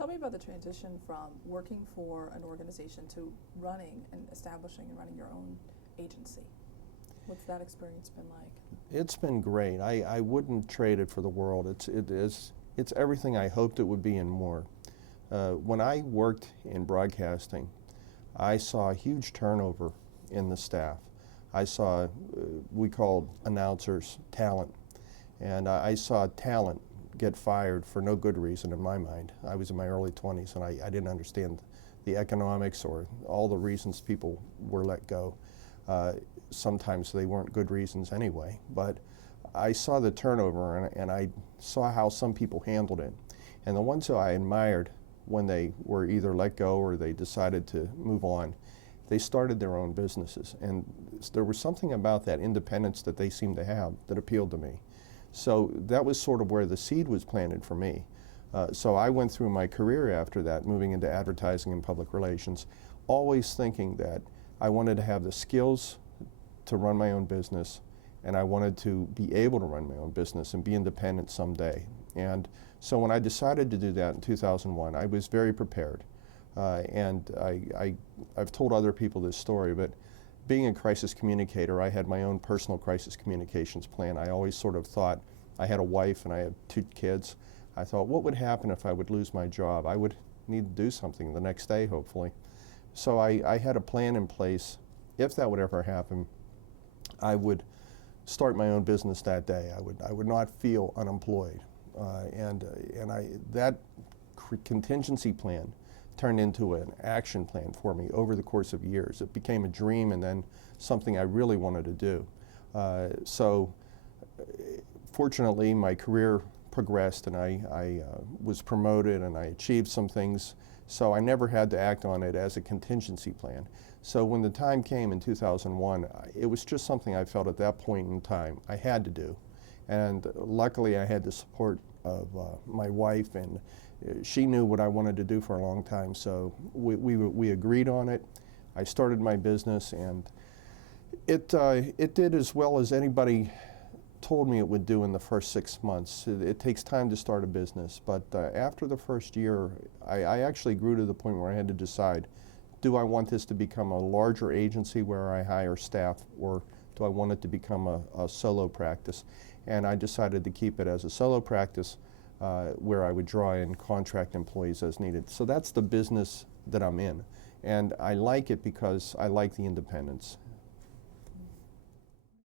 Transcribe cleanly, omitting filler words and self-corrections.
Tell me about the transition from working for an organization to running and establishing and running your own agency. What's that experience been like? It's been great. I wouldn't trade it for the world. It's everything I hoped it would be and more. When I worked in broadcasting, I saw a huge turnover in the staff. I saw, we called announcers talent, and I saw talent get fired for no good reason in my mind. I was in my early 20s and I didn't understand the economics or all the reasons people were let go. Sometimes they weren't good reasons anyway, but I saw the turnover and I saw how some people handled it. And the ones who I admired when they were either let go or they decided to move on, they started their own businesses. And there was something about that independence that they seemed to have that appealed to me. So that was sort of where the seed was planted for me. So I went through my career after that, moving into advertising and public relations, always thinking that I wanted to have the skills to run my own business, and I wanted to be able to run my own business and be independent someday. And so when I decided to do that in 2001, I was very prepared. And I've told other people this story, but being a crisis communicator, I had my own personal crisis communications plan. I always sort of thought, I had a wife and I had 2 kids. I thought, what would happen if I would lose my job? I would need to do something the next day, hopefully. So I had a plan in place. If that would ever happen, I would start my own business that day. I would not feel unemployed. That contingency plan turned into an action plan for me over the course of years. It became a dream and then something I really wanted to do. Fortunately, my career progressed and I was promoted and I achieved some things, so I never had to act on it as a contingency plan. So when the time came in 2001, it was just something I felt at that point in time I had to do. And luckily I had the support of my wife, and she knew what I wanted to do for a long time, so we agreed on it. I started my business, and it did as well as anybody told me it would do in the first 6 months. It takes time to start a business, but after the first year, I actually grew to the point where I had to decide, do I want this to become a larger agency where I hire staff, or do I want it to become a solo practice? And I decided to keep it as a solo practice where I would draw in contract employees as needed. So that's the business that I'm in. And I like it because I like the independence.